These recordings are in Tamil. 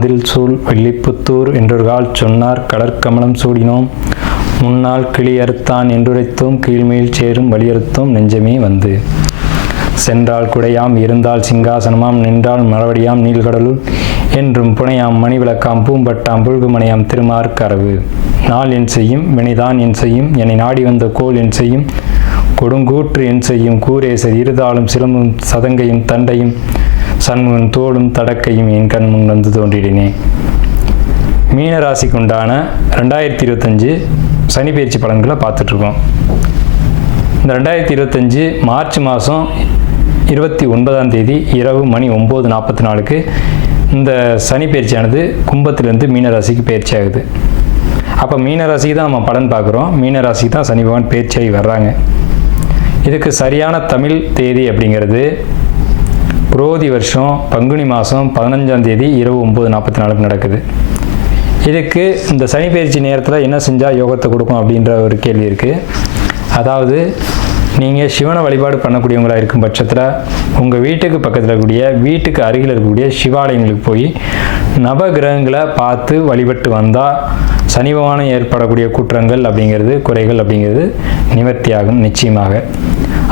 மதில் சூழ் வெள்ளிப்புத்தூர் என்றொருகால் சொன்னார் கடற்கமலம் சூடினோம். முன்னால் கிளி அறுத்தான் என்றுரைத்தோம் கீழ்மையில் சேரும் வலியுறுத்தோம் நெஞ்சமே வந்து. சென்றால் குடையாம் இருந்தால் சிங்காசனமாம் நின்றால் மரவடியாம் நீள்கடலுள். என்றும் புனையாம் மணிவிளக்காம் பூம்பட்டாம் புழுகுமனையாம் திருமார்கரவு நாள் என் செய்யும் வினைதான் என் செய்யும் என்னை நாடி வந்த கோல் என் செய்யும். கொடுங்கூற்று என் செய்யும் கூரேசர் இருதாலும் சிலம்பும் சதங்கையும் தண்டையும். சண்முகன் தோளும் தடக்கையும் என் கண் முன் வந்து தோன்றிடினேன் மீன ராசிக்கு உண்டான ரெண்டாயிரத்தி இருபத்தஞ்சு சனி பயிற்சி பலன்களை பார்த்துட்ருக்கோம். இந்த ரெண்டாயிரத்தி இருபத்தஞ்சு மார்ச் மாதம் இருபத்தி ஒன்பதாம் தேதி இரவு மணி ஒம்பது நாற்பத்தி நாலுக்கு இந்த சனி பயிற்சியானது கும்பத்திலேருந்து மீனராசிக்கு பயிற்சி ஆகுது அப்போ மீனராசிக்கு தான் நம்ம பலன் பார்க்குறோம். மீனராசிக்கு தான் சனி பகவான் பயிற்சியாகி வர்றாங்க. இதுக்கு சரியான தமிழ் தேதி அப்படிங்கிறது புரோதி வருஷம் பங்குனி மாதம் பதினஞ்சாம் தேதி இரவு ஒம்பது நாற்பத்தி நாலுக்கு நடக்குது. இதுக்கு இந்த சனி பயிற்சி நேரத்தில் என்ன செஞ்சால் யோகத்தை கொடுக்கும் அப்படின்ற ஒரு கேள்வி இருக்குது அதாவது நீங்கள் சிவனை வழிபாடு பண்ணக்கூடியவங்களாக இருக்கும் பட்சத்தில் உங்கள் வீட்டுக்கு பக்கத்தில் இருக்கக்கூடிய வீட்டுக்கு அருகில் இருக்கக்கூடிய சிவாலயங்களுக்கு போய் நவகிரகங்களை பார்த்து வழிபட்டு வந்தால் சனி பகவானம் ஏற்படக்கூடிய குற்றங்கள் அப்படிங்கிறது குறைகள் அப்படிங்கிறது நிவர்த்தியாகும் நிச்சயமாக.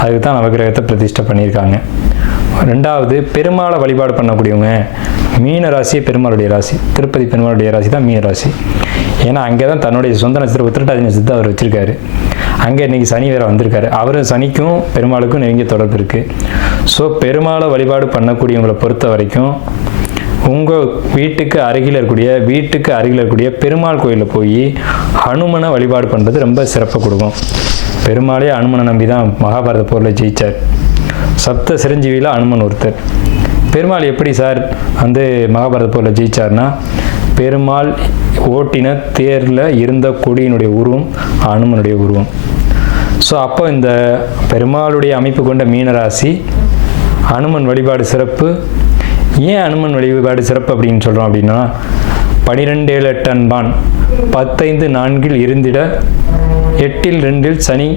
அதுக்கு தான் நவகிரகத்தை பிரதிஷ்டை பண்ணியிருக்காங்க. ரெண்டாவது பெருமாளை வழிபாடு பண்ணக்கூடியவங்க மீன ராசி பெருமாளுடைய ராசி. திருப்பதி பெருமாளுடைய ராசி தான் மீன ராசி. ஏன்னா அங்கே தான் தன்னுடைய சொந்த நட்சத்திரம் உத்திரட்டாதி நட்சத்திரத்தை அவர் வச்சிருக்காரு. அங்கே இன்னைக்கு சனி வேற வந்திருக்காரு. அவரும் சனிக்கும் பெருமாளுக்கும் நெருங்கிய தொடர்பு இருக்குது ஸோ பெருமாளை வழிபாடு பண்ணக்கூடியவங்களை பொறுத்த வரைக்கும் உங்கள் வீட்டுக்கு அருகில் இருக்கக்கூடிய வீட்டுக்கு அருகில் இருக்கக்கூடிய பெருமாள் கோயிலில் போய் ஹனுமனை வழிபாடு பண்ணுறது ரொம்ப சிறப்பு கொடுக்கும். பெருமாளே அனுமனை நம்பி தான் மகாபாரத போரில் ஜெயிச்சார். சப்த சிரஞ்சீவியில் அனுமன் ஒருத்தர். பெருமாள் எப்படி சார் வந்து மகாபாரத போரில் ஜெயிச்சார்னா பெருமாள் ஓட்டின தேரில் இருந்த கொடியினுடைய உருவம் அனுமனுடைய உருவம். ஸோ அப்போ இந்த பெருமாளுடைய அமைப்பு கொண்ட மீனராசி அனுமன் வழிபாடு சிறப்பு. ஏன் அனுமன் வழிபாடு சிறப்பு அப்படின்னு சொல்கிறோம் அப்படின்னா பனிரெண்டு ஏழு எட்டு அன்பான் பத்தைந்து நான்கில் இருந்திட எட்டில் ரெண்டில் சனி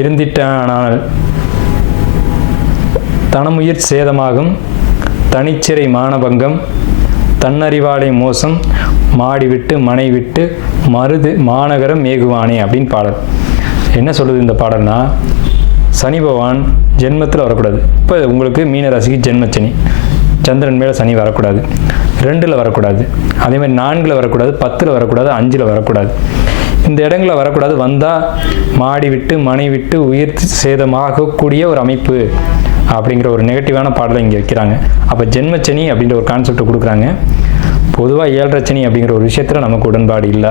இருந்திட்டானால் தனமுயிர் சேதமாகும் தனிச்சிறை மானபங்கம் தன்னறிவாடை மோசம் மாடி விட்டு மனை விட்டு மருது மாநகரம் மேகுவானே அப்படின்னு பாடல். என்ன சொல்லுது இந்த பாடல்னா? சனி பகவான் ஜென்மத்தில் வரக்கூடாது. இப்போ உங்களுக்கு மீன ராசிக்கு ஜென்மச்சனி. சந்திரன் மேலே சனி வரக்கூடாது. ரெண்டில் வரக்கூடாது. அதே மாதிரி நான்கில் வரக்கூடாது பத்தில் வரக்கூடாது அஞ்சில் வரக்கூடாது. இந்த இடங்களில் வரக்கூடாது. வந்தால் மாடி விட்டு மனை விட்டு உயிர் சேதமாகக்கூடிய ஒரு அமைப்பு அப்படிங்கிற ஒரு நெகட்டிவான பாடலை இங்கே வைக்கிறாங்க. அப்போ ஜென்மச்சனி அப்படின்ற ஒரு கான்செப்டை கொடுக்குறாங்க. பொதுவாக ஏழரை சனி அப்படிங்கிற ஒரு விஷயத்தில் நமக்கு உடன்பாடு இல்லை.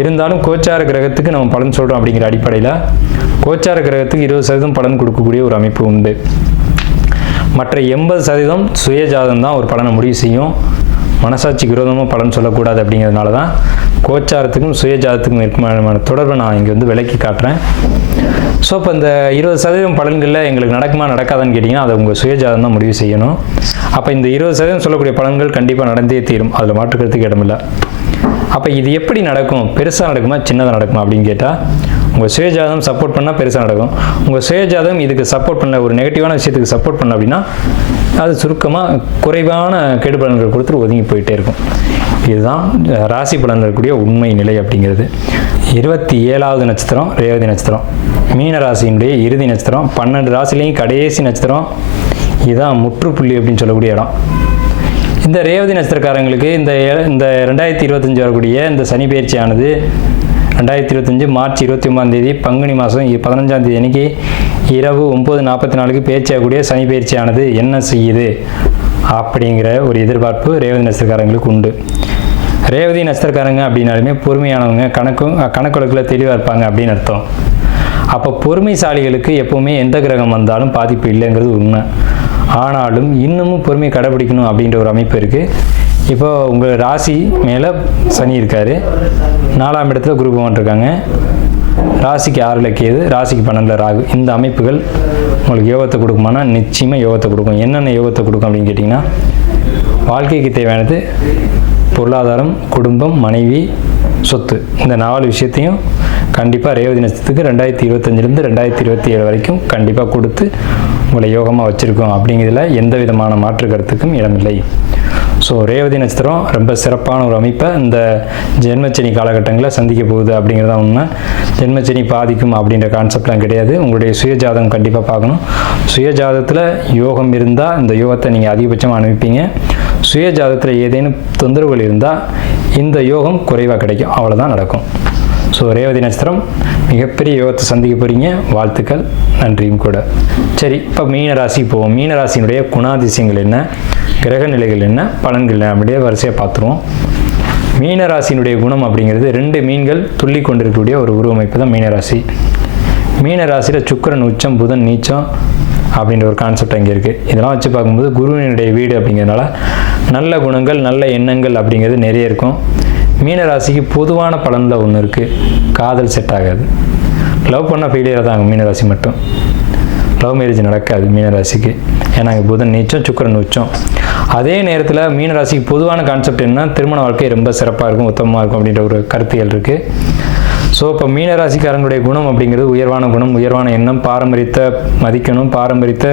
இருந்தாலும் கோச்சார கிரகத்துக்கு நம்ம பலன் சொல்கிறோம் அப்படிங்கிற அடிப்படையில் கோச்சார கிரகத்துக்கு இருபது சதவீதம் பலன் கொடுக்கக்கூடிய ஒரு அமைப்பு உண்டு. மற்ற எண்பது சதவீதம் சுயஜாதம் தான் ஒரு பலனை முடிவு செய்யும். மனசாட்சிக்கு விரோதமாக பலன் சொல்லக்கூடாது அப்படிங்கிறதுனால தான் கோச்சாரத்துக்கும் சுயஜாதத்துக்கும் இருக்குமான தொடர்பை நான் இங்கே வந்து விலக்கி காட்டுறேன். ஸோ இப்போ இந்த இருபது சதவீதம் பலன்களில் எங்களுக்கு நடக்குமா நடக்காதான்னு கேட்டிங்கன்னா அதை உங்கள் சுயஜாதம் தான் முடிவு செய்யணும். அப்போ இந்த இருபது சதவீதம் சொல்லக்கூடிய பலன்கள் கண்டிப்பாக நடந்தே தீரும். அதில் மாற்றுக்கிறதுக்கு இடமில்லை. அப்போ இது எப்படி நடக்கும்? பெருசாக நடக்குமா? சின்னதாக நடக்குமா? அப்படின்னு கேட்டால் உங்கள் சுயஜாதம் சப்போர்ட் பண்ணால் பெருசாக நடக்கும். உங்கள் சுயஜாதம் இதுக்கு சப்போர்ட் பண்ண ஒரு நெகட்டிவான விஷயத்துக்கு சப்போர்ட் பண்ண அப்படின்னா அது சுருக்கமாக குறைவான கெடு பலன்கள் கொடுத்துட்டு ஒதுங்கி போயிட்டே இருக்கும். இதுதான் ராசி பலன் இருக்கக்கூடிய உண்மை நிலை அப்படிங்கிறது. இருபத்தி ஏழாவது நட்சத்திரம் ரேவதி நட்சத்திரம். மீன ராசியினுடைய இறுதி நட்சத்திரம். பன்னெண்டு ராசிலையும் கடைசி நட்சத்திரம். இதுதான் முற்றுப்புள்ளி அப்படின்னு சொல்லக்கூடிய இடம். இந்த ரேவதி நட்சத்திரக்காரங்களுக்கு இந்த இந்த ரெண்டாயிரத்தி இருபத்தஞ்சு வரக்கூடிய இந்த சனி பயிற்சியானது ரெண்டாயிரத்தி இருபத்தஞ்சு மார்ச் இருபத்தி ஒன்பதாந்தேதி பங்குனி மாதம் பதினஞ்சாம் தேதி அன்னைக்கு இரவு ஒம்பது நாற்பத்தி நாலுக்கு பேச்சியாகக்கூடிய சனி பயிற்சியானது என்ன செய்யுது? அப்படிங்கிற ஒரு எதிர்பார்ப்பு ரேவதி நட்சத்திரக்காரங்களுக்கு உண்டு. ரேவதி நட்சத்திரக்காரங்க அப்படின்னாலுமே பொறுமையானவங்க கணக்கும் கணக்கொழுக்கில் தெளிவாக இருப்பாங்க அப்படின்னு அர்த்தம். அப்போ பொறுமைசாலிகளுக்கு எப்போவுமே எந்த கிரகம் வந்தாலும் பாதிப்பு இல்லைங்கிறது உண்மை. ஆனாலும் இன்னமும் பொறுமையை கடைபிடிக்கணும் அப்படின்ற ஒரு அமைப்பு இருக்குது இப்போ உங்கள் ராசி மேலே சனி இருக்கார். நாலாம் இடத்துல குரு பகவான் இருக்காங்க. ராசிக்கு ஆறில் கேது ராசிக்கு பன்னெண்டில் ராகு. இந்த அமைப்புகள் உங்களுக்கு யோகத்தை கொடுக்குமானா நிச்சயமாக யோகத்தை கொடுக்கும். என்னென்ன யோகத்தை கொடுக்கும் அப்படின்னு கேட்டிங்கன்னா வாழ்க்கைக்கு தேவையானது பொருளாதாரம் குடும்பம் மனைவி சொத்து. இந்த நாலு விஷயத்தையும் கண்டிப்பாக ரேவதி நட்சத்திரத்துக்கு ரெண்டாயிரத்தி இருபத்தஞ்சிலேருந்து ரெண்டாயிரத்தி இருபத்தி ஏழு வரைக்கும் கண்டிப்பாக கொடுத்து உங்களை யோகமாக வச்சுருக்கோம் அப்படிங்கிறதுல எந்த விதமான மாற்று கருத்துக்கும் இடமில்லை. ஸோ ரேவதி நட்சத்திரம் ரொம்ப சிறப்பான ஒரு அமைப்பை இந்த ஜென்மச்சனி காலகட்டங்களில் சந்திக்க போகுது அப்படிங்கிறத உண்மை. ஜென்மச்சனி பாதிக்கும் அப்படின்ற கான்செப்ட்லாம் கிடையாது. உங்களுடைய சுயஜாதகம் கண்டிப்பாக பார்க்கணும். சுயஜாதத்தில் யோகம் இருந்தால் இந்த யோகத்தை நீங்கள் அதிகபட்சமாக அனுப்பிப்பீங்க சுயஜாதத்தில் ஏதேனும் தொந்தரவுகள் இருந்தால் இந்த யோகம் குறைவாக கிடைக்கும். அவ்வளோதான் நடக்கும். ஸோ ரேவதி நட்சத்திரம் மிகப்பெரிய யோகத்தை சந்திக்க போகிறீங்க வாழ்த்துக்கள் நன்றியும் கூட. சரி இப்போ மீன ராசிக்கு போவோம். மீன ராசியினுடைய குணாதிசயங்கள் என்ன? கிரக நிலைகள் என்ன? பலன்கள் என்ன? அப்படியே வரிசையாக பார்த்துருவோம். மீன ராசியினுடைய குணம் அப்படிங்கிறது ரெண்டு மீன்கள் துள்ளி கொண்டிருக்கக்கூடிய ஒரு உருவமைப்பு தான் மீனராசி மீன ராசியில் உச்சம் புதன் நீச்சம். அப்படின்ற ஒரு கான்செப்ட் அங்கே இருக்குது இதெல்லாம் வச்சு பார்க்கும்போது குருவினுடைய வீடு அப்படிங்கிறதுனால நல்ல குணங்கள் நல்ல எண்ணங்கள் அப்படிங்கிறது நிறைய இருக்கும். மீனராசிக்கு பொதுவான பலனில் ஒன்று இருக்குது காதல் செட் ஆகாது. லவ் பண்ணால் ஃபெயிலியர் தான் ஆகும் மீனராசி மட்டும். லவ் மேரேஜ் நடக்காது மீனராசிக்கு. ஏன்னா அங்கே புதன் நீச்சம் சுக்கிரன் உச்சம். அதே நேரத்தில் மீனராசிக்கு பொதுவான கான்செப்ட் என்ன திருமண வாழ்க்கை ரொம்ப சிறப்பாக இருக்கும் உத்தமமாக இருக்கும் அப்படின்ற ஒரு கருத்துகள் இருக்குது ஸோ இப்போ மீனராசிக்காரங்களுடைய குணம் அப்படிங்கிறது உயர்வான குணம் உயர்வான எண்ணம் பாரம்பரியத்தை மதிக்கணும் பாரம்பரியத்தை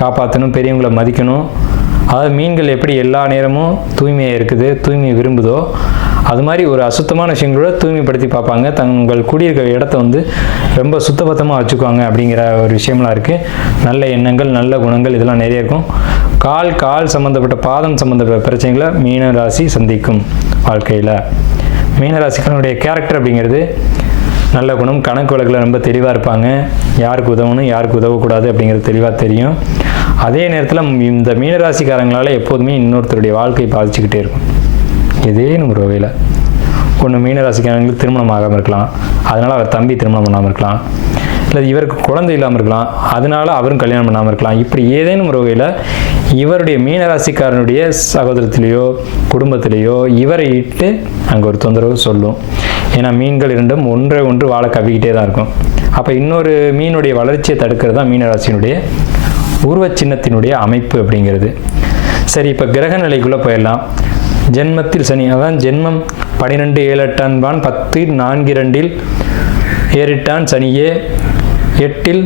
காப்பாற்றணும் பெரியவங்களை மதிக்கணும். அதாவது மீன்கள் எப்படி எல்லா நேரமும் தூய்மையாக இருக்குது தூய்மையை விரும்புதோ அது மாதிரி ஒரு அசுத்தமான விஷயங்களோட தூய்மைப்படுத்தி பார்ப்பாங்க. தங்கள் குடியிருக்கிற இடத்த வந்து ரொம்ப சுத்தபத்தமாக வச்சுக்குவாங்க அப்படிங்கிற ஒரு விஷயம்லாம் இருக்குது நல்ல எண்ணங்கள் நல்ல குணங்கள் இதெல்லாம் நிறைய இருக்கும். கால் கால் சம்மந்தப்பட்ட பாதம் சம்மந்தப்பட்ட பிரச்சனைகளை மீன ராசி சந்திக்கும் வாழ்க்கையில். மீனராசிக்காரனுடைய கேரக்டர் அப்படிங்கிறது நல்ல குணம் கணக்கு வழக்கில் ரொம்ப தெளிவாக இருப்பாங்க. யாருக்கு உதவணும் யாருக்கு உதவக்கூடாது அப்படிங்கிறது தெளிவாக தெரியும். அதே நேரத்தில் இந்த மீனராசிக்காரங்களால் எப்போதுமே இன்னொருத்தருடைய வாழ்க்கையை பாதிச்சுக்கிட்டே இருக்கும். ஏதேனும் ஒரு வகையில். ஒன்று மீனராசிக்காரங்களுக்கு திருமணம் ஆகாமல் இருக்கலாம். அதனால் அவர் தம்பி திருமணம் பண்ணாமல் இருக்கலாம். இல்லை இவருக்கு குழந்தை இல்லாமல் இருக்கலாம். அதனால அவரும் கல்யாணம் பண்ணாமல் இருக்கலாம். இப்படி ஏதேனும் ஒரு வகையில் இவருடைய மீனராசிக்காரனுடைய சகோதரத்திலேயோ குடும்பத்திலேயோ இவரை இட்டு அங்கே ஒரு தொந்தரவு சொல்லும். ஏன்னா மீன்கள் இரண்டும் ஒன்றை ஒன்று வாழ கவிக்கிட்டே தான் இருக்கும். அப்போ இன்னொரு மீனுடைய வளர்ச்சியை தடுக்கிறது தான் மீனராசியினுடைய உருவச் சின்னத்தினுடைய அமைப்பு அப்படிங்கிறது. சரி இப்போ கிரக நிலைக்குள்ளே போயிடலாம். ஜென்மத்தில் சனி அதான் ஜென்மம் பனிரெண்டு ஏழு எட்டான்பான் பத்து நான்கு இரண்டில் ஏறிட்டான் சனியே. எட்டில்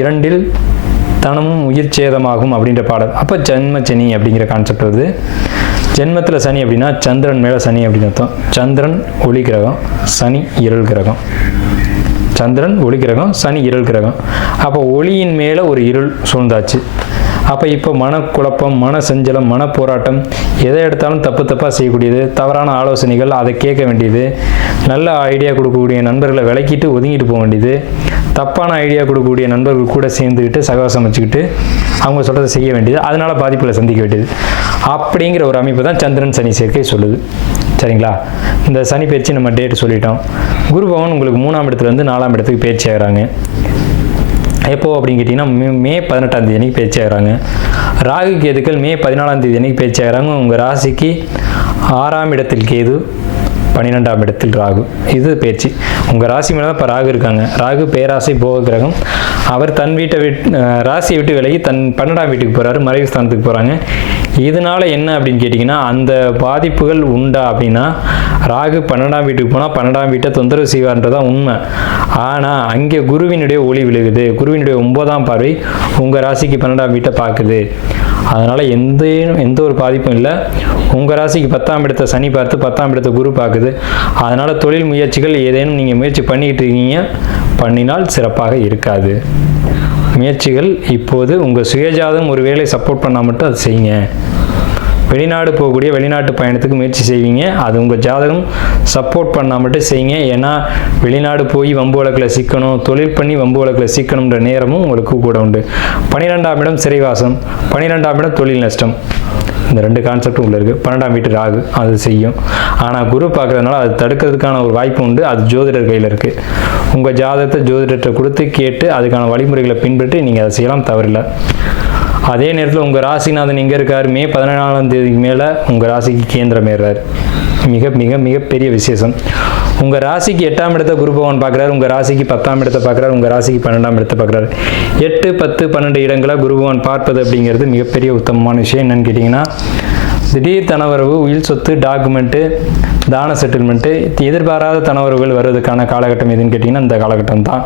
இரண்டில் தனமும் உயிர் சேதமாகும் அப்படின்ற பாடல். அப்போ ஜென்ம சனி அப்படிங்கிற கான்செப்ட் வருது. ஜென்மத்தில் சனி அப்படின்னா சந்திரன் மேலே சனி அப்படின்னு அர்த்தம். சந்திரன் ஒளி கிரகம் சனி இருள் கிரகம். சந்திரன் ஒளி கிரகம் சனி இருள் கிரகம். அப்போ ஒளியின் மேலே ஒரு இருள் சூழ்ந்தாச்சு. அப்போ இப்போ மனக்குழப்பம் மன சஞ்சலம் மன போராட்டம் எதை எடுத்தாலும் தப்பு தப்பாக செய்யக்கூடியது தவறான ஆலோசனைகள் அதை கேட்க வேண்டியது நல்ல ஐடியா கொடுக்கக்கூடிய நண்பர்களை விளக்கிட்டு ஒதுங்கிட்டு போக வேண்டியது தப்பான ஐடியா கொடுக்கக்கூடிய நண்பர்கள் கூட சேர்ந்துக்கிட்டு சகவாசம் வச்சுக்கிட்டு அவங்க சொல்கிறத செய்ய வேண்டியது அதனால் பாதிப்புகளை சந்திக்க வேண்டியது. அப்படிங்கிற ஒரு அமைப்பு தான் சந்திரன் சனி சேர்க்கை சொல்லுது. சரிங்களா? இந்த சனி பயிற்சி நம்ம டேட் சொல்லிட்டோம். குரு பகவான் உங்களுக்கு மூணாம் இடத்துலேருந்து நாலாம் இடத்துக்கு பயிற்சி ஆகிறாங்க. எப்போது அப்படின்னு கேட்டிங்கன்னா மே மே பதினெட்டாம் தேதி அன்றைக்கி பேச்சாகிறாங்க ராகு கேதுக்கள் மே பதினாலாம் தேதி அன்றைக்கி பேச்சாகிறாங்க உங்கள் ராசிக்கு ஆறாம் இடத்தில் கேது பன்னிரெண்டாம் இடத்தில் ராகு. இது பேச்சு. உங்கள் ராசி மேலே தான் இப்போ ராகு இருக்காங்க. ராகு பேராசை போக கிரகம் அவர் தன் வீட்டை விட்டு ராசியை விட்டு விலகி தன் பன்னெண்டாம் வீட்டுக்கு போகிறாரு மறைவு ஸ்தானத்துக்கு போகிறாங்க இதனால் என்ன அப்படின்னு கேட்டிங்கன்னா அந்த பாதிப்புகள் உண்டா அப்படின்னா ராகு பன்னெண்டாம் வீட்டுக்கு போனால் பன்னெண்டாம் வீட்டை தொந்தரவு செய்வார்ன்றதான் உண்மை. ஆனால் அங்கே குருவினுடைய ஒளி விழுகுது. குருவினுடைய ஒன்பதாம் பார்வை உங்கள் ராசிக்கு பன்னெண்டாம் வீட்டை பார்க்குது. அதனால் எந்த எந்த ஒரு பாதிப்பும் இல்லை. உங்கள் ராசிக்கு பத்தாம் இடத்தை சனி பார்த்து பத்தாம் இடத்தை குரு பார்க்குது. அதனால் தொழில் முயற்சிகள் ஏதேனும் நீங்கள் முயற்சி பண்ணிக்கிட்டு இருக்கீங்க. பண்ணினால் சிறப்பாக இருக்காது. முயற்சிகள் இப்போது உங்கள் சுயஜாதம் ஒரு வேலை சப்போர்ட் பண்ணால் மட்டும் அது செய்யுங்க. வெளிநாடு போகக்கூடிய வெளிநாட்டு பயணத்துக்கு முயற்சி செய்வீங்க. அது உங்கள் ஜாதகம் சப்போர்ட் பண்ணால் மட்டும் செய்யுங்க. ஏன்னா வெளிநாடு போய் வம்பு வழக்கில் சிக்கணும் தொழில் பண்ணி வம்பு வழக்கில் சிக்கணுன்ற நேரமும் உங்களுக்கு கூட உண்டு. பன்னிரெண்டாம் இடம் சிறைவாசம் பன்னிரெண்டாம் இடம் தொழில் நஷ்டம். இந்த ரெண்டு கான்செப்டும் உள்ள இருக்குது பன்னெண்டாம் வீட்டு ராகு அது செய்யும். ஆனால் குரு பார்க்கறதுனால அது தடுக்கிறதுக்கான ஒரு வாய்ப்பு உண்டு. அது ஜோதிடர் கையில் இருக்குது உங்கள் ஜாதகத்தை ஜோதிடர்கிட்ட கொடுத்து கேட்டு அதுக்கான வழிமுறைகளை பின்பற்றி நீங்கள் அதை செய்யலாம். தவறில்லை. அதே நேரத்தில் உங்கள் ராசிநாதன் எங்கே இருக்கார்? மே பதினேழாம் தேதிக்கு மேலே உங்கள் ராசிக்கு கேந்திரம் ஏறார் மிக மிக மிகப்பெரிய விசேஷம். உங்கள் ராசிக்கு எட்டாம் இடத்தை குரு பகவான் பார்க்குறாரு. உங்கள் ராசிக்கு பத்தாம் இடத்தை பார்க்குறாரு. உங்கள் ராசிக்கு பன்னெண்டாம் இடத்தை பார்க்குறாரு. எட்டு பத்து பன்னெண்டு இடங்களை குரு பகவான் பார்ப்பது அப்படிங்கிறது மிகப்பெரிய உத்தமமான விஷயம். என்னன்னு கேட்டிங்கன்னா திடீர் தனவரவு உயில் சொத்து டாக்குமெண்ட்டு தான செட்டில்மெண்ட்டு எதிர்பாராத தனவரவுகள் வருவதற்கான காலகட்டம் எதுன்னு கேட்டிங்கன்னா இந்த காலகட்டம் தான்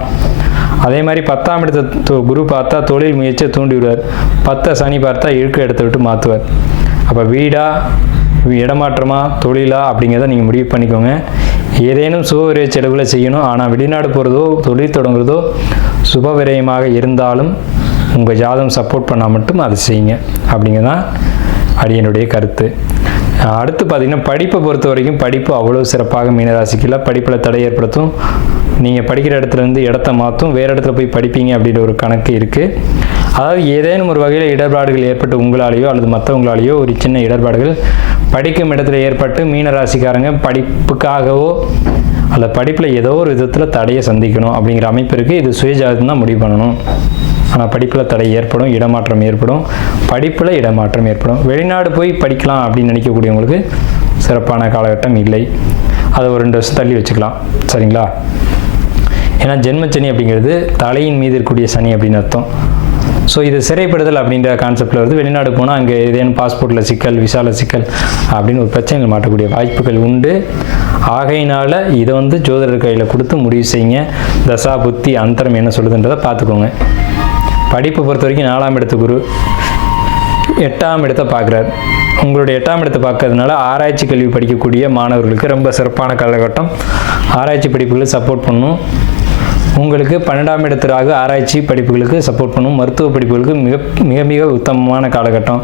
அதே மாதிரி பத்தாம் இடத்த தொ- குரு பார்த்தா தொழில் முயற்சியை தூண்டி விடுவார் பத்தை சனி பார்த்தா இழுக்க இடத்த விட்டு மாற்றுவார் அப்போ வீடா இடமாற்றமா தொழிலா அப்படிங்கிறத நீங்கள் முடிவு பண்ணிக்கோங்க. ஏதேனும் சுப செலவுகளை செய்யணும். ஆனால் வெளிநாடு போகிறதோ தொழில் தொடங்குறதோ சுப விரயமாக இருந்தாலும் உங்கள் ஜாதகம் சப்போர்ட் பண்ணால் மட்டும் அதை செய்யுங்க. அப்படிங்கிறதான் அடியனுடைய கருத்து. அடுத்து பார்த்தீங்கன்னா படிப்பை பொறுத்த வரைக்கும் படிப்பு அவ்வளோ சிறப்பாக மீனராசிக்கு இல்லை படிப்பில் தடை ஏற்படுத்தும். நீங்கள் படிக்கிற இடத்துலேருந்து இடத்த மாற்றும் வேறு இடத்துல போய் படிப்பீங்க அப்படின்ற ஒரு கணக்கு இருக்குது அதாவது ஏதேனும் ஒரு வகையில் இடர்பாடுகள் ஏற்பட்டு உங்களாலேயோ அல்லது மற்றவங்களாலேயோ ஒரு சின்ன இடர்பாடுகள் படிக்கும் இடத்துல ஏற்பட்டு மீனராசிக்காரங்க படிப்புக்காகவோ அல்ல படிப்பில் ஏதோ ஒரு விதத்தில் தடையை சந்திக்கணும் அப்படிங்கிற அமைப்பு இருக்குது இது சுயஜாதம் தான் முடிவு பண்ணணும். ஆனால் படிப்பில் தடை ஏற்படும் இடமாற்றம் ஏற்படும் படிப்பில் இடமாற்றம் ஏற்படும். வெளிநாடு போய் படிக்கலாம் அப்படின்னு நினைக்கக்கூடியவங்களுக்கு சிறப்பான காலகட்டம் இல்லை. அதை ஒரு ரெண்டு வருஷம் தள்ளி வச்சுக்கலாம். சரிங்களா? ஏன்னா ஜென்மச்சனி அப்படிங்கிறது தலையின் மீது இருக்கக்கூடிய சனி அப்படின்னு அர்த்தம். ஸோ இது சிறைப்படுதல் அப்படின்ற கான்செப்டில் வருது. வெளிநாடு போனால் அங்கே ஏதேனும் பாஸ்போர்ட்டில் சிக்கல் விசால சிக்கல் அப்படின்னு ஒரு பிரச்சனைகள் மாட்டக்கூடிய வாய்ப்புகள் உண்டு. ஆகையினால் இதை வந்து ஜோதிடர் கையில் கொடுத்து முடிவு செய்யுங்க. தசா புத்தி அந்தரம் என்ன சொல்லுதுன்றதை பார்த்துக்கோங்க. படிப்பை பொறுத்த வரைக்கும் நாலாம் இடத்து குரு. எட்டாம் இடத்தை பார்க்குறாரு. உங்களுடைய எட்டாம் இடத்தை பார்க்கறதுனால ஆராய்ச்சி கல்வி படிக்கக்கூடிய மாணவர்களுக்கு ரொம்ப சிறப்பான காலகட்டம். ஆராய்ச்சி படிப்புகளுக்கு சப்போர்ட் பண்ணும். உங்களுக்கு பன்னெண்டாம் இடத்திலாக ஆராய்ச்சி படிப்புகளுக்கு சப்போர்ட் பண்ணும். மருத்துவ படிப்புகளுக்கு மிக மிக மிக உத்தமமான காலகட்டம்.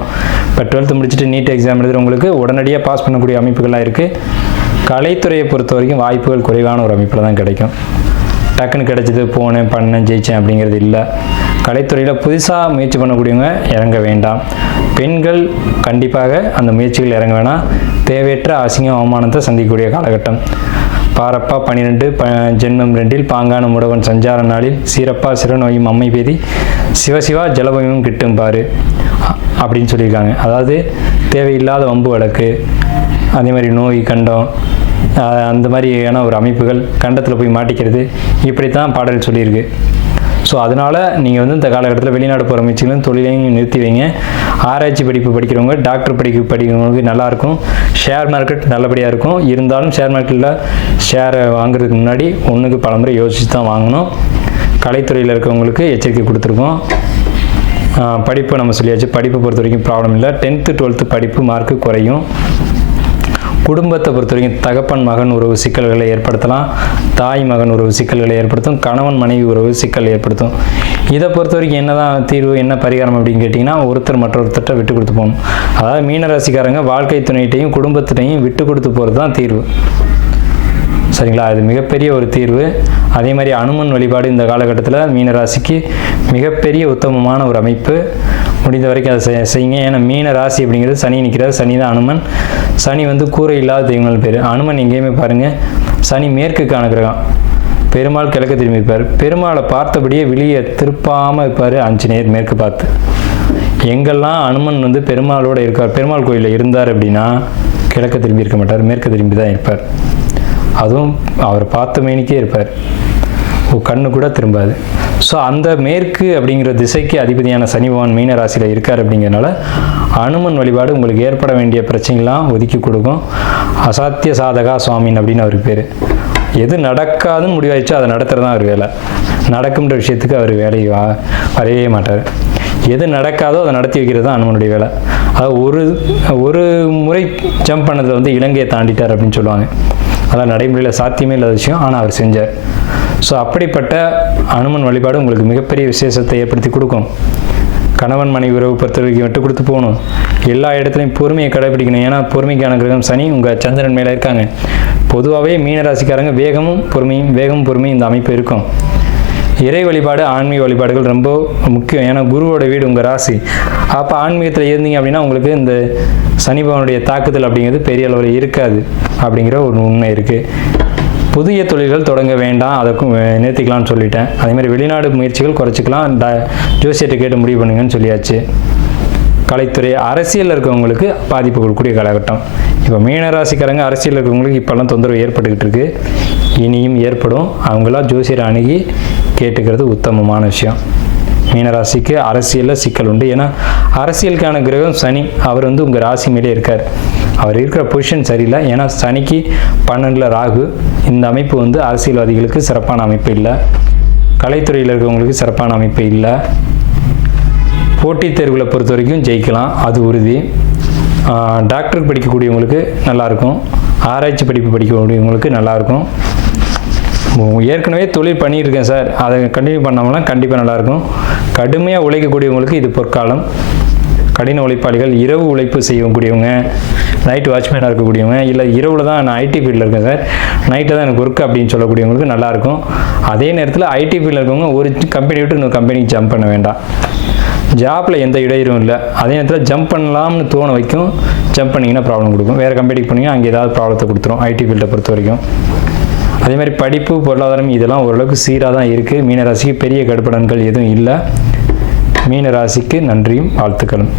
இப்போ டுவெல்த்து முடிச்சுட்டு நீட் எக்ஸாம் எழுதுறவங்களுக்கு உடனடியாக பாஸ் பண்ணக்கூடிய அமைப்புகள்லாம் இருக்குது கலைத்துறையை பொறுத்த வரைக்கும் வாய்ப்புகள் குறைவான ஒரு அமைப்பில் தான் கிடைக்கும். டக்குன்னு கிடைச்சது போனேன் பண்ணேன் ஜெயித்தேன் அப்படிங்கிறது இல்லை. கலைத்துறையில் புதுசாக முயற்சி பண்ணக்கூடியவங்க இறங்க வேண்டாம். பெண்கள் கண்டிப்பாக அந்த முயற்சிகள் இறங்க வேணாம். தேவையற்ற அசிங்கம் அவமானத்தை சந்திக்கக்கூடிய காலகட்டம். பாரப்பா பன்னிரெண்டு ப ஜென்மம் ரெண்டில் பாங்கான முடவன் சஞ்சார நாளில் சீரப்பா சிறுநோயும் அம்மை பேதி சிவசிவா ஜலபயமும் கிட்டும் பாரு. அப்படின்னு சொல்லியிருக்காங்க. அதாவது தேவையில்லாத வம்பு வழக்கு அதே மாதிரி நோய் கண்டம் அந்த மாதிரியான ஒரு அமைப்புகள் கண்டத்தில் போய் மாட்டிக்கிறது இப்படி தான் பாடல் சொல்லியிருக்கு. ஸோ அதனால் நீங்கள் வந்து இந்த காலகட்டத்தில் வெளிநாடு போகிற முயற்சிகளும் தொழிலையும் நிறுத்தி வைங்க. ஆராய்ச்சி படிப்பு படிக்கிறவங்க டாக்டர் படிப்பு படிக்கிறவங்களுக்கு நல்லாயிருக்கும் ஷேர் மார்க்கெட் நல்லபடியாக இருக்கும். இருந்தாலும் ஷேர் மார்க்கெட்டில் ஷேரை வாங்குறதுக்கு முன்னாடி ஒன்றுக்கு பலமுறை யோசித்து தான் வாங்கணும். கலைத்துறையில் இருக்கிறவங்களுக்கு எச்சரிக்கை கொடுத்துருக்கோம். படிப்பை நம்ம சொல்லியாச்சு. படிப்பை பொறுத்த வரைக்கும் ப்ராப்ளம் இல்லை. டென்த்து டுவெல்த்து படிப்பு மார்க்கு குறையும். குடும்பத்தை பொறுத்த வரைக்கும் தகப்பன் மகன் உறவு சிக்கல்களை ஏற்படுத்தலாம் தாய் மகன் உறவு சிக்கல்களை ஏற்படுத்தும் கணவன் மனைவி உறவு சிக்கல் ஏற்படுத்தும். இதை பொறுத்த வரைக்கும் என்னதான் தீர்வு என்ன பரிகாரம் அப்படின்னு கேட்டிங்கன்னா ஒருத்தர் மற்றொருத்தர்கிட்ட விட்டு கொடுத்து போகணும். அதாவது மீனராசிக்காரங்க வாழ்க்கை துணையிட்டையும் குடும்பத்திட்டையும் விட்டு கொடுத்து போகிறது தான் தீர்வு. சரிங்களா? அது மிகப்பெரிய ஒரு தீர்வு. அதே மாதிரி அனுமன் வழிபாடு இந்த காலகட்டத்தில் மீனராசிக்கு மிகப்பெரிய உத்தமமான ஒரு அமைப்பு. முடிந்த வரைக்கும் அதை செய்யுங்க. ஏன்னா மீன ராசி அப்படிங்கிறது சனி நிற்கிறார் சனி தான் அனுமன். சனி வந்து கூரை இல்லாத தெய்வங்கள் பேர். அனுமன் எங்கேயுமே பாருங்கள் சனி மேற்குக்கான கிரகம் பெருமாள் கிழக்கு திரும்பி இருப்பார். பெருமாளை பார்த்தபடியே வெளியே திருப்பாமல் இருப்பார் ஆஞ்சநேயர் மேற்கு பார்த்து. எங்கெல்லாம் அனுமன் வந்து பெருமாளோட இருக்கார் பெருமாள் கோயிலில் இருந்தார் அப்படின்னா கிழக்க திரும்பி இருக்க மாட்டார் மேற்கு திரும்பி தான் இருப்பார். அதுவும் அவர் பார்த்த மேனிக்கே இருப்பார். ஓ, கண்ணு கூட திரும்பாது. ஸோ அந்த மேற்கு அப்படிங்கிற திசைக்கு அதிபதியான சனி பகவான் மீன ராசியில் இருக்கார் அப்படிங்கிறனால அனுமன் வழிபாடு உங்களுக்கு ஏற்பட வேண்டிய பிரச்சனைகள்லாம் ஒதுக்கி கொடுக்கும். அசாத்திய சாதகா சுவாமின் அப்படின்னு அவருக்கு பேர். எது நடக்காதுன்னு முடிவாயிடுச்சோ அதை நடத்துகிறது தான் அவர் வேலை. நடக்கும்ன்ற விஷயத்துக்கு அவர் வேலையை வா- வரையவே மாட்டார். எது நடக்காதோ அதை நடத்தி வைக்கிறது தான் அனுமனுடைய வேலை. அது ஒரு ஒரு முறை ஜம்ப் பண்ணதில் வந்து இலங்கையை தாண்டிட்டார் அப்படின்னு சொல்லுவாங்க. அதெல்லாம் நடைமுறையில் சாத்தியமே இல்லாத விஷயம். ஆனால் அவர் செஞ்சார். ஸோ அப்படிப்பட்ட அனுமன் வழிபாடு உங்களுக்கு மிகப்பெரிய விசேஷத்தை ஏற்படுத்தி கொடுக்கும். கணவன் மனைவி உறவு பொறுத்தவரைக்கும் விட்டு கொடுத்து போகணும். எல்லா இடத்துலையும் பொறுமையை கடைபிடிக்கணும். ஏன்னா பொறுமைக்கான கிரகம் சனி உங்கள் சந்திரன் மேலே இருக்காங்க. பொதுவாகவே மீனராசிக்காரங்க வேகமும் பொறுமையும் வேகமும் பொறுமையும் இந்த அமைப்பு இருக்கும். இறை வழிபாடு ஆன்மீக வழிபாடுகள் ரொம்ப முக்கியம். ஏன்னா குருவோட வீடு உங்கள் ராசி. அப்போ ஆன்மீகத்தில் இருந்தீங்க அப்படின்னா உங்களுக்கு இந்த சனிபவனுடைய தாக்குதல் அப்படிங்கிறது பெரிய அளவில் இருக்காது அப்படிங்கிற ஒரு உண்மை இருக்குது புதிய தொழில்கள் தொடங்க வேண்டாம் அதற்கும் நிறுத்திக்கலாம்னு சொல்லிட்டேன். அதேமாதிரி வெளிநாடு முயற்சிகள் குறைச்சிக்கலாம். ட ஜோசியத்தை கேட்டு முடிவு பண்ணுங்கன்னு சொல்லியாச்சு. கலைத்துறை அரசியலில் இருக்கவங்களுக்கு பாதிப்பு கொடுக்கக்கூடிய காலகட்டம். இப்போ மீனராசிக்காரங்க அரசியலில் இருக்கவங்களுக்கு இப்போல்லாம் தொந்தரவு ஏற்பட்டுக்கிட்டு இருக்கு. இனியும் ஏற்படும். அவங்களாம் ஜோசியரை அணுகி கேட்டுக்கிறது உத்தமமான விஷயம். மீனராசிக்கு அரசியலில் சிக்கல் உண்டு. ஏன்னா அரசியலுக்கான கிரகம் சனி. அவர் வந்து உங்கள் ராசி மேலே இருக்கார். அவர் இருக்கிற பொசிஷன் சரியில்லை. ஏன்னா சனிக்கு பன்னெண்டில் ராகு. இந்த அமைப்பு வந்து அரசியல்வாதிகளுக்கு சிறப்பான அமைப்பு இல்லை. கலைத்துறையில் இருக்கிறவங்களுக்கு சிறப்பான அமைப்பு இல்லை. போட்டித் தேர்வுகளை பொறுத்த வரைக்கும் ஜெயிக்கலாம். அது உறுதி. டாக்டருக்கு படிக்கக்கூடியவங்களுக்கு நல்லாயிருக்கும். ஆராய்ச்சி படிப்பு படிக்கக்கூடியவங்களுக்கு நல்லாயிருக்கும். ஏற்கனவே தொழில் பண்ணியிருக்கேன் சார். அதை கண்டினியூ பண்ணோம்னா கண்டிப்பாக நல்லாயிருக்கும். கடுமையாக உழைக்கக்கூடியவங்களுக்கு இது பொற்காலம். கடின உழைப்பாளிகள் இரவு உழைப்பு செய்யக்கூடியவங்க நைட் வாட்ச்மேனாக இருக்கக்கூடியவங்க இல்லை இரவில் தான் நான் ஐடி ஃபீல்டில் இருக்கேன் சார். நைட்டில் தான் எனக்கு ஒர்க் அப்படின்னு சொல்லக்கூடியவங்களுக்கு நல்லாயிருக்கும். அதே நேரத்தில் ஐடி ஃபீல்டில் இருக்கவங்க ஒரு கம்பெனி விட்டு இன்னொரு கம்பெனிக்கு ஜம்ப் பண்ண வேண்டாம். ஜாப்பில் எந்த இடையூறும் இல்லை. அதே நேரத்தில் ஜம்ப் பண்ணலாம்னு தோண வைக்கும். ஜம்ப் பண்ணிங்கன்னா ப்ராப்ளம் கொடுக்கும். வேறு கம்பெனிக்கு போனீங்கன்னா அங்கே ஏதாவது ப்ராப்ளத்தை கொடுத்துரும். ஐடி ஃபீல்டை பொறுத்த வரைக்கும். அதே மாதிரி படிப்பு பொருளாதாரம் இதெல்லாம் ஓரளவுக்கு சீராக தான் இருக்குது மீனராசிக்கு பெரிய கடுப்படன்கள் எதுவும் இல்லை. மீனராசிக்கு நன்றியும் வாழ்த்துக்களும்.